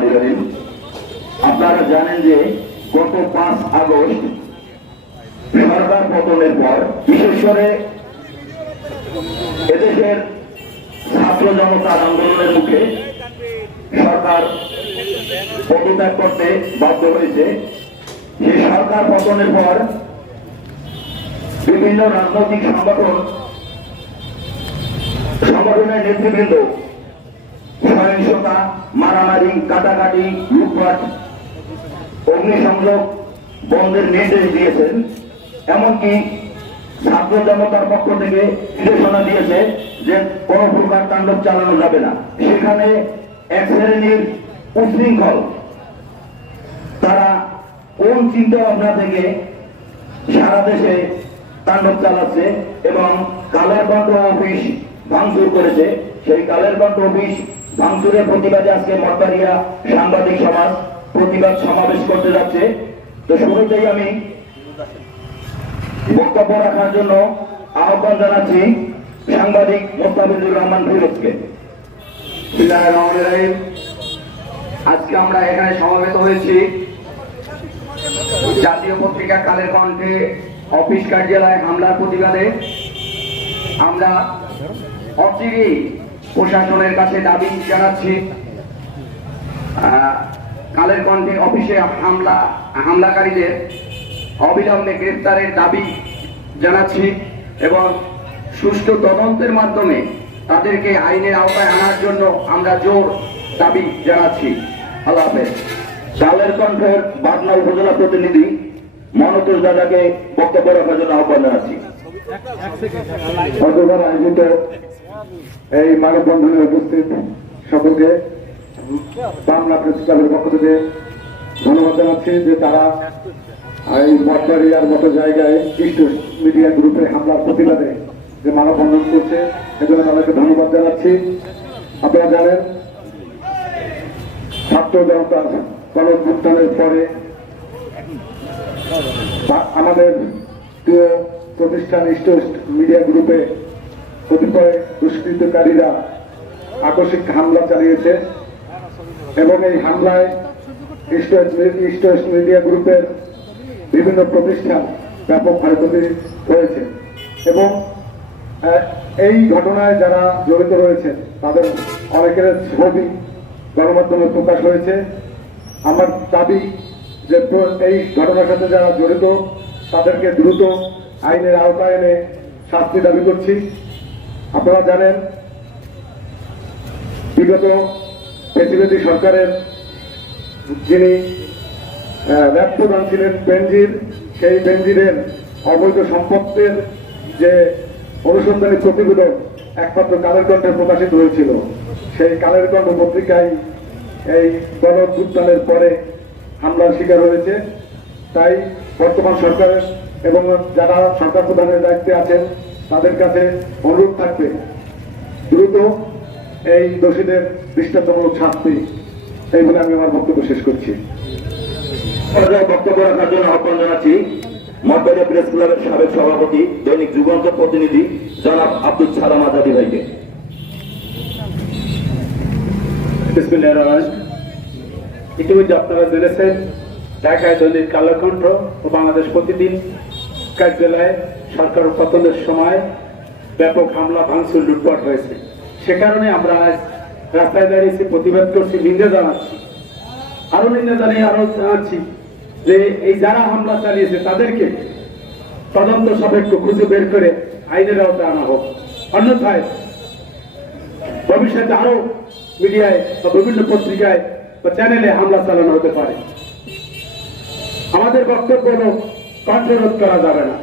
রহমান রহিম আপনারা জানেন যে গত পাঁচ আগস্ট, সরকার পতনের পর, বিশেষ করে এদেশের ছাত্র জনতার আন্দোলনের মুখে সরকার পদত্যাগ করতে বাধ্য হয়েছে। সেই সরকার পতনের পর বিভিন্ন রাজনৈতিক সংগঠন, সংগঠনের নেতৃবৃন্দ সহিংসতা মারামারি, কাটাকাটি, লুটপাট, অগ্নিসংযোগ বন্ধের নির্দেশ দিয়েছেন। এমনকি ছাত্র জনতার পক্ষ থেকে নির্দেশনা দিয়েছে যে কোনো প্রকার তাণ্ডব চালানো যাবে না। সেখানে এক শ্রেণির উশৃঙ্খল, তারা কোন চিন্তা ভাবনা থেকে সারা দেশে তাণ্ডব চালাচ্ছে এবং কালের কণ্ঠ অফিস ভাঙচুর করেছে, সেই কালের কণ্ঠ অফিস ভাঙচুরের প্রতিবাদে আজকে মঠবাড়িয়া সাংবাদিক সমাজ প্রতিবাদ সমাবেশ করতে যাচ্ছে। তো শুরুতেই আমি বক্তব্য রাখার জন্য আহ্বান জানাচ্ছি সাংবাদিক মোস্তাফিজুর রহমান ফিরোজকে। আজকে আমরা এখানে সমবেত হয়েছি। জাতীয় পত্রিকা কালের কণ্ঠে অফিস কার্যালয়ে হামলার প্রতিবাদে। আমরা অচিরেই প্রশাসনের কাছে দাবি জানাচ্ছি। কালের কণ্ঠে অফিসে হামলা, হামলাকারীদের অবিলম্বে গ্রেপ্তারের দাবি জানাচ্ছি এবং সুষ্ঠু তদন্তের মাধ্যমে তাদেরকে আইনের আওতায় আনার জন্য আমরা জোর দাবি জানাচ্ছি। আল্লাহ কালের কণ্ঠের বাটনা উপজেলা প্রতিনিধি মনোতোষ দাদাকে বক্তব্য রাখার জন্য আহ্বান জানাচ্ছি। আয়োজিত এই মানববন্ধনে উপস্থিত সকলকে বাংলা প্রেস ক্লাবের পক্ষ থেকে ধন্যবাদ জানাচ্ছি যে তারা এই মঠবাড়িয়ার মতো জায়গায় ইস্ট মিডিয়া গ্রুপে হামলার প্রতিবাদে যে মানববন্ধন করছে, এজন্য তাদেরকে ধন্যবাদ জানাচ্ছি। আপনারা জানেন, ছাত্র জনতার গণভ্যুত্থানের পরে আমাদের প্রতিষ্ঠান ইস্ট মিডিয়া গ্রুপে কতিপয় দুষ্কৃতকারীরা আকস্মিক হামলা চালিয়েছে এবং এই হামলায় ইস্ট ইস্ট ওয়েস্ট মিডিয়া গ্রুপের বিভিন্ন প্রতিষ্ঠান ব্যাপক ক্ষয়ক্ষতি হয়েছে এবং এই ঘটনায় যারা জড়িত রয়েছেন, তাদের অনেকের ছবি গণমাধ্যমে প্রকাশ হয়েছে। আমার দাবি যে এই ঘটনার সাথে যারা জড়িত, তাদেরকে দ্রুত আইনের আওতায় এনে শাস্তি দাবি করছি। আপনারা জানেন, বিগত প্রেসিডেন্টি সরকারের যিনি প্রধান ছিলেন বেনজির, সেই বেনজিরের অবৈধ সম্পত্তির যে অনুসন্ধানী প্রতিবেদন একমাত্র কালের কণ্ঠে প্রকাশিত হয়েছিল, সেই কালের কণ্ঠ পত্রিকায় এই গণ উত্থানের পরে হামলার শিকার হয়েছে। তাই বর্তমান সরকারের এবং যারা সরকার প্রধানের দায়িত্বে আছেন তাদের কাছে অনুরোধ থাকবে দ্রুত এই দোষীদের দৃষ্টান্তমূলক শাস্তি। এই বলে আমি আমার বক্তব্য শেষ করছি। বক্তব্য রাখার জন্য আহ্বান জানাচ্ছি মঠবাড়িয়া প্রেস ক্লাবের সাবেক সভাপতি দৈনিক যুগান্তর প্রতিনিধি জনাব আব্দুল সালাম আজাদি ভাইকে। ইতিমধ্যে আপনারা জেনেছেন ঢাকায় দৈনিক কালকণ্ঠ ও বাংলাদেশ প্রতিদিন কার্যালয়ে সরকার পতনের সময় ব্যাপক হামলা, ভাঙচুর, লুটপাট হয়েছে। সে কারণে আমরা আজ রাস্তায় দাঁড়িয়েছি প্রতিবাদ করছি, নিন্দা জানাচ্ছি। আরও নিন্দা জানিয়ে আরও জানাচ্ছি যে এই যারা হামলা চালিয়েছে, তাদেরকে তদন্ত সাপেক্ষ খুঁজে বের করে আইনের আওতায় আনা হোক। অন্যথায় ভবিষ্যতে আরও মিডিয়ায় বা বিভিন্ন পত্রিকায় বা চ্যানেলে হামলা চালানো হতে পারে। আমাদের বক্তব্য হল কণ্ঠরোধ করা যাবে না।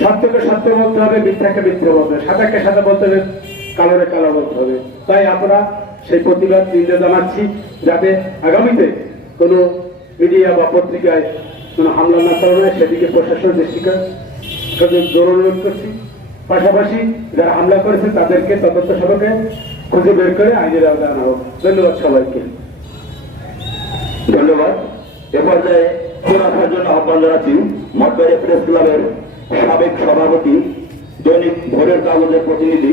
সত্যকে সত্য বলতে হবে, মিথ্যাকে মিথ্যা বলতে হবে। সাদাকে সাদা বলতে হবে, কালোরে কালো বলতে হবে। তাই আমরা সেই প্রতিবাদ নিন্দা জানাচ্ছি যাতে আগামীতে কোনো মিডিয়া বা পত্রিকায় কোনো হামলা না হয়। সেদিকে প্রশাসন দৃষ্টিকে জোর অনুরোধ করছি। পাশাপাশি যারা হামলা করেছে, তাদেরকে তদন্ত সভকে খুঁজে বের করে আইনের আওতায় আনা হোক। ধন্যবাদ সবাইকে। ধন্যবাদ। এ পর্যায়ে রাখার জন্য আহ্বান জানাচ্ছি মঠবাড়িয়া প্রেস ক্লাবের সাবেক সভাপতি, দৈনিক ভোরের কাগজের প্রতিনিধি,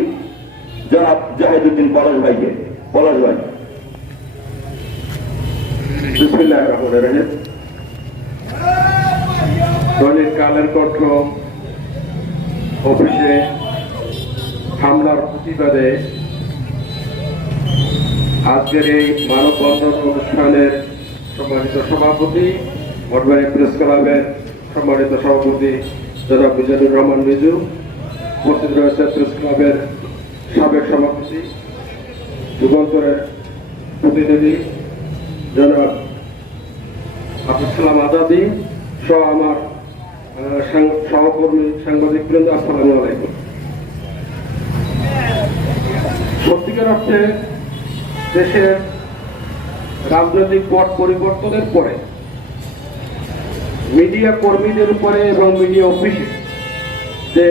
জনাব জাহিদুদ্দিন পলাশ ভাইকে। পলাশ ভাই। বিসমিল্লাহ কালের কণ্ঠ অফিসে হামলার প্রতিবাদে আজকের এই মানববন্ধন অনুষ্ঠানের সম্মানিত সভাপতি মঠবাড়ি প্রেস ক্লাবের সম্মানিত সভাপতি জনাব মিজানুর রহমান মিজু উপস্থিত রয়েছে প্রেস ক্লাবের সাবেক সভাপতি, যুগান্তরের প্রতিনিধি জনাব আবুল সালাম আজাদি সহ আমার সহকর্মী সাংবাদিক বৃন্দ, আসসালামু আলাইকুম। সত্যিকার অর্থে দেশের রাজনৈতিক পট পরিবর্তনের পরে মিডিয়া কর্মীদের উপরে এবং মিডিয়া অফিসে যে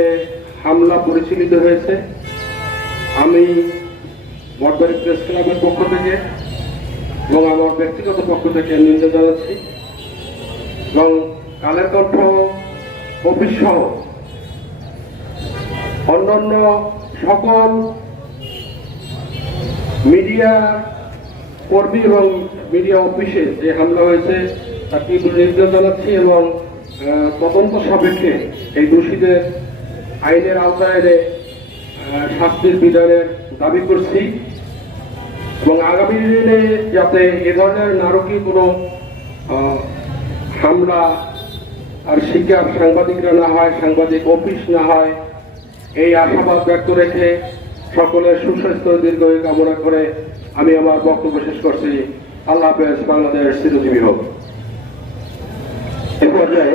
হামলা পরিচালিত হয়েছে, আমি বটবাড়ি প্রেস ক্লাবের পক্ষ থেকে এবং আমার ব্যক্তিগত পক্ষ থেকে নিন্দা জানাচ্ছি এবং কালের কণ্ঠ অফিস সহ অন্যান্য সকল মিডিয়া কর্মী এবং মিডিয়া অফিসে যে হামলা হয়েছে তার তীব্র নিন্দা জানাচ্ছি এবং তদন্ত সাপেক্ষে এই দোষীদের আইনের আওতায় এনে শাস্তির বিধানের দাবি করছি। এবং আগামী দিনে যাতে এ ধরনের নারকীয় কোনো হামলা আর শিকার সাংবাদিকরা না হয়, সাংবাদিক অফিস না হয়, এই আশাবাদ ব্যক্ত রেখে সকলের সুস্বাস্থ্য দীর্ঘায়ু কামনা করে আমি আমার বক্তব্য শেষ করছি। আল্লাহ হাফেজ, বাংলাদেশ চিরজীবী হোক। এ পর্যায়ে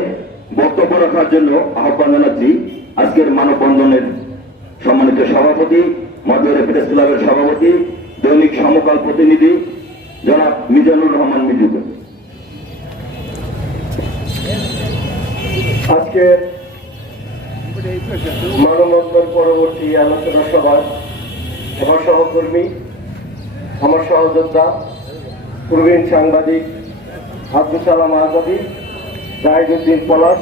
বক্তব্য রাখার জন্য আহ্বান জানাচ্ছি আজকের মানববন্ধনের সম্মানিত সভাপতি মধ্যরে প্রেস ক্লাবের সভাপতি, দৈনিক সমকাল প্রতিনিধি, জনাব মিজানুর রহমান মিজুকে আজকে মানববন্ধন পরবর্তী আলোচনা সভায় আমার সহকর্মী, আমার সহযোদ্ধা, প্রবীণ সাংবাদিক আব্দুল সালাম আজাদি জাহিদুদ্দিন পলাশ,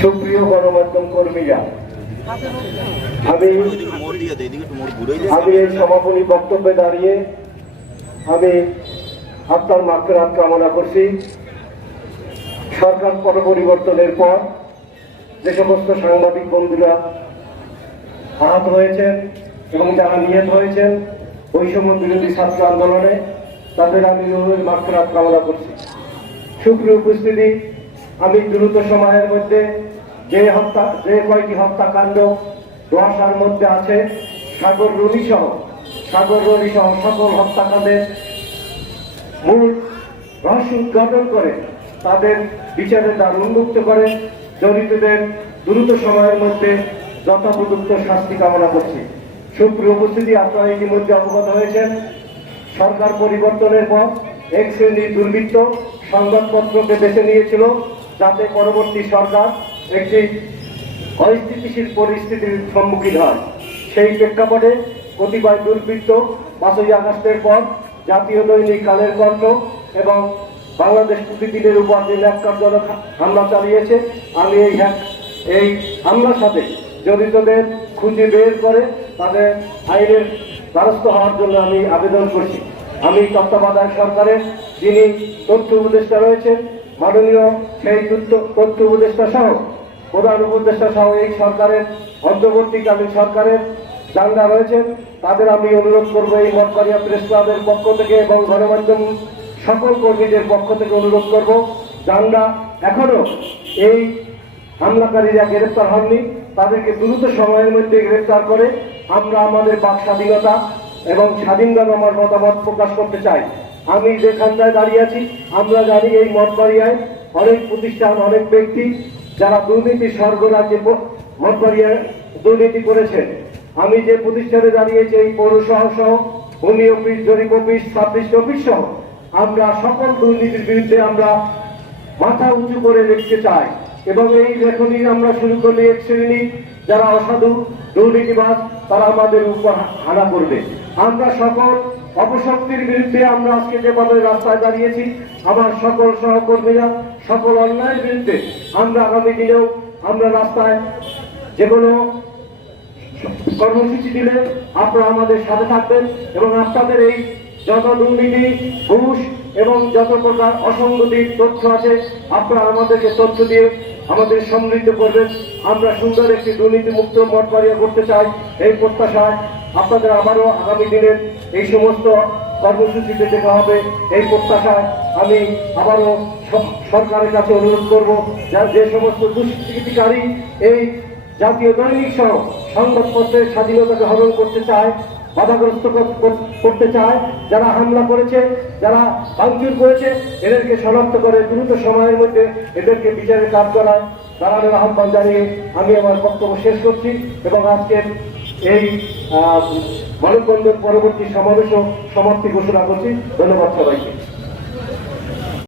সুপ্রিয় গণমাধ্যম কর্মীরা, আমি আমি এই সমাপনী বক্তব্যে দাঁড়িয়ে আমি আপনার মাত্রাত কামনা করছি। সরকার পট পরিবর্তনের পর যে সমস্ত সাংবাদিক বন্ধুরা আহত হয়েছেন এবং যারা নিহত হয়েছেন, বৈষম্য বিরোধী ছাত্র আন্দোলনে তাদের আমি রুহের মাত্রাত কামনা করছি। সুপ্রিয় উপস্থিতি। আমি দ্রুত সময়ের মধ্যে যে হত্যা, যে কয়টি হত্যাকাণ্ড দোয়াশার মধ্যে আছে, সাগর রনি সহ, সাগর রনি সহ সকল হত্যাকাণ্ডের মূল রহস্য উদ্ঘাটন করে তাদের বিচারের দ্বার উন্মুক্ত করে জড়িতদের দ্রুত সময়ের মধ্যে যথাপযুক্ত শাস্তি কামনা করছি। সুপ্রিয় উপস্থিতি, আপনারা ইতিমধ্যে অবগত হয়েছেন। সরকার পরিবর্তনের পর এক শ্রেণির দুর্বৃত্ত সংবাদপত্রকে বেছে নিয়েছিল, যাতে পরবর্তী সরকার একটি অস্থিতিশীল পরিস্থিতির সম্মুখীন হয়। সেই প্রেক্ষাপটে কতিপয় দুর্বৃত্ত পাঁচই আগস্টের পর জাতীয় দৈনিক কালের কণ্ঠ এবং বাংলাদেশ প্রতিদিনের উপর যে ন্যাক্কারজনক হামলা চালিয়েছে, আমি এই এই হামলার সাথে জড়িতদের খুঁজে বের করে তাদের আইনের দ্বারস্থ হওয়ার জন্য আমি আবেদন করছি। আমি তত্ত্বাবধায়ক সরকারের যিনি তথ্য উপদেষ্টা রয়েছেন, মাননীয় সেই তথ্য উপদেষ্টা সহ, প্রধান উপদেষ্টা সহ এই সরকারের, অন্তর্বর্তীকালীন সরকারের যারা রয়েছেন। তাদের আমি অনুরোধ করব এই মঠবাড়িয়া প্রেস ক্লাবের পক্ষ থেকে এবং গণমাধ্যম সকল কর্মীদের পক্ষ থেকে অনুরোধ করব যারা এখনও এই হামলাকারীরা গ্রেপ্তার হননি। তাদেরকে দ্রুত সময়ের মধ্যে গ্রেপ্তার করে আমরা আমাদের বাক স্বাধীনতা এবং স্বাধীনভাবে আমার মতামত প্রকাশ করতে চাই। আমি যেখানটায় দাঁড়িয়ে আছি, আমরা জানি এই মঠবাড়িয়ায় অনেক প্রতিষ্ঠান, অনেক ব্যক্তি যারা দুর্নীতি স্বর্গরাজ্যে মঠবাড়িয়ায় দুর্নীতি করেছেন। আমি যে প্রতিষ্ঠানে দাঁড়িয়েছি, এই পৌরসভা সহ, ভূমি অফিস, জরিপ অফিস, ছাব্বিশ অফিস সহ, আমরা সকল দুর্নীতির বিরুদ্ধে আমরা মাথা উঁচু করে লিখতে চাই। এবং এই লেখনী আমরা শুরু করলে এক শ্রেণি, যারা অসাধু, দুর্নীতিবাজ, তারা আমাদের উপর হানা করবে। আমরা সকল অপশক্তির বিরুদ্ধে আমরা আজকে যেভাবে রাস্তায় দাঁড়িয়েছি, আমার সকল সহকর্মীরা সকল অন্যায়ের বিরুদ্ধে আমরা আগামী দিনেও আমরা রাস্তায় যে কোনো কর্মসূচি দিলে আপনারা আমাদের সাথে থাকবেন এবং আপনাদের এই যত দুর্নীতি, ঘুষ এবং যত প্রকার অসঙ্গতির তথ্য আছে, আপনারা আমাদেরকে তথ্য দিয়ে আমাদের সমৃদ্ধ করবেন। আমরা সুন্দর একটি দুর্নীতিমুক্ত মঠবাড়িয়া করতে চাই এই প্রত্যাশায়। আপনাদের আবারও আগামী দিনের এই সমস্ত কর্মসূচিতে দেখা হবে। এই প্রত্যাশায় আমি আবারও সরকারের কাছে অনুরোধ করব, যা যে সমস্ত দুষ্কৃতিকারী এই জাতীয় দৈনিক সহ সংবাদপত্রের স্বাধীনতাকে হরণ করতে চায় বাধাগ্রস্ত কর- কর- করতে চায়, যারা হামলা করেছে, যারা ভাঙচুর করেছে, এদেরকে শনাক্ত করে দ্রুত সময়ের মধ্যে এদেরকে বিচারের কাজ করায়। দাঁড়ানোর আহ্বান জানিয়ে আমি আমার বক্তব্য শেষ করছি এবং আজকের এই মানববন্ধন পরবর্তী সমাবেশও সমাপ্তি ঘোষণা করছি। ধন্যবাদ সবাইকে।